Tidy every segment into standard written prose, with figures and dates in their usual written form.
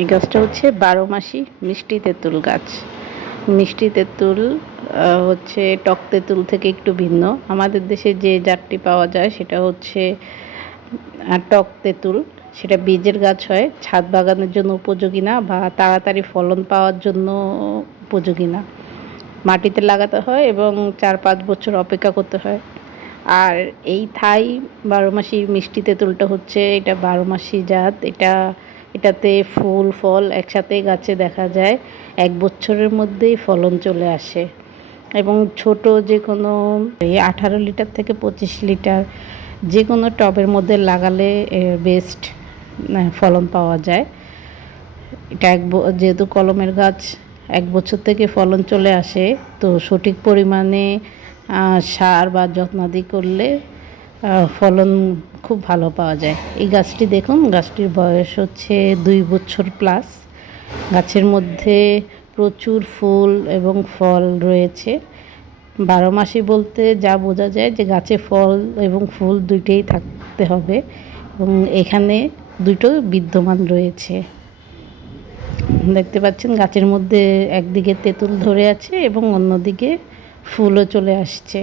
এই গাছটা হচ্ছে ১২ মাসি মিষ্টি তেঁতুল গাছ। মিষ্টি তেঁতুল হচ্ছে টক তেঁতুল থেকে একটু ভিন্ন। আমাদের দেশে যে জাতটি পাওয়া যায় সেটা হচ্ছে টক তেঁতুল। সেটা বীজের গাছ হয়, ছাদ বাগানের জন্য উপযোগী না বা তাড়াতাড়ি ফলন পাওয়ার জন্য উপযোগী না। মাটিতে লাগাতে হয় এবং ৪-৫ বছর অপেক্ষা করতে হয়। আর এই থাই ১২ মাসি মিষ্টি তেঁতুলটা হচ্ছে এটা ১২ মাসি জাত। এটাতে ফুল ফল একসাথে গাছে দেখা যায়। ১ বছরের মধ্যেই ফলন চলে আসে এবং ছোট যে কোনো ১৮ লিটার থেকে ২৫ লিটার যে কোনো টবের মধ্যে লাগালে বেস্ট ফলন পাওয়া যায়। এটা যেহেতু কলমের গাছ ১ বছর থেকে ফলন চলে আসে, তো সঠিক পরিমাণে সার বা যত্নাদি করলে ফলন খুব ভালো পাওয়া যায়। এই গাছটি দেখুন, গাছটির বয়স হচ্ছে ২ বছর প্লাস। গাছের মধ্যে প্রচুর ফুল এবং ফল রয়েছে। ১২ মাসি বলতে যা বোঝা যায় যে গাছে ফল এবং ফুল দুইটাই থাকতে হবে এবং এখানে দুটো বিদ্যমান রয়েছে। দেখতে পাচ্ছেন গাছের মধ্যে একদিকে তেঁতুল ধরে আছে এবং অন্যদিকে ফুলও চলে আসছে।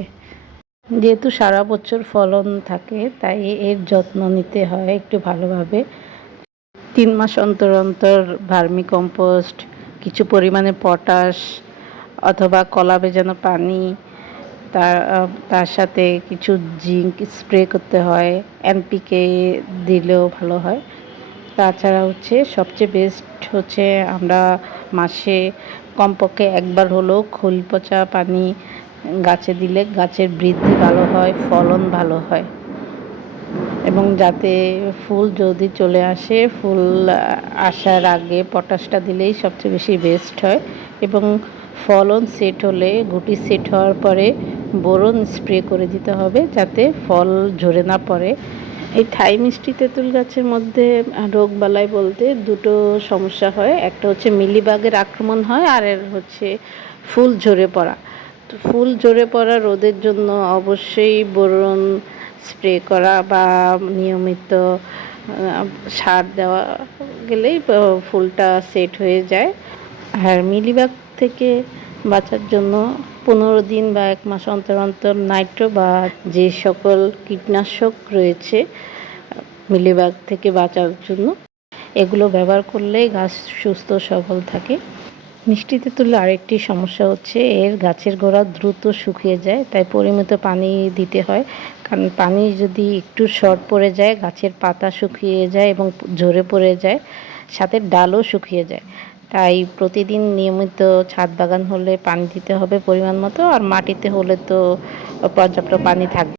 যেহেতু সারা বছর ফলন থাকে তাই এর যত্ন নিতে হয় একটু ভালোভাবে। ৩ মাস অন্তর অন্তর ভার্মি কম্পোস্ট, কিছু পরিমাণে পটাশ অথবা কলা ভেজানো পানি, তার সাথে কিছু জিঙ্ক স্প্রে করতে হয়। এনপিকে দিলেও ভালো হয়। তাছাড়া হচ্ছে সবচেয়ে বেস্ট হচ্ছে আমরা মাসে কমপক্ষে একবার হলেও খোল পচা পানি গাছে দিলে গাছের বৃদ্ধি ভালো হয়, ফলন ভালো হয় এবং যাতে ফুল যদি চলে আসে, ফুল আসার আগে পটাশটা দিলেই সবচেয়ে বেশি বেস্ট হয় এবং ফলন সেট হলে, গুটি সেট হওয়ার পরে বোরন স্প্রে করে দিতে হবে যাতে ফল ঝরে না পড়ে। এই থাই মিষ্টি তেঁতুল গাছের মধ্যে রোগবালাই বলতে দুটো সমস্যা হয়। একটা হচ্ছে মিলিবাগের আক্রমণ হয় আর হচ্ছে ফুল ঝরে পড়া। তো ফুল ঝরে পড়া রোধের জন্য অবশ্যই বোরন স্প্রে করা বা নিয়মিত সার দেওয়া গেলেই ফুলটা সেট হয়ে যায়। আর মিলিবাগ থেকে বাঁচার জন্য ১৫ দিন বা ১ মাস অন্তর অন্তর নাইট্রো বা যে সকল কীটনাশক রয়েছে মিলিবাগ থেকে বাঁচার জন্য, এগুলো ব্যবহার করলেই গাছ সুস্থ সবল থাকে। মিষ্টি তেঁতুলের আরেকটি সমস্যা হচ্ছে এর গাছের গোড়া দ্রুত শুকিয়ে যায়, তাই পরিমিত পানি দিতে হয়। কারণ পানি যদি একটু শর্ট পড়ে যায় গাছের পাতা শুকিয়ে যায় এবং ঝরে পড়ে যায়, সাথে ডালও শুকিয়ে যায়। তাই প্রতিদিন নিয়মিত ছাদ বাগান হলে পানি দিতে হবে পরিমাণ মতো, আর মাটিতে হলে তো পর্যাপ্ত পানি থাকবে।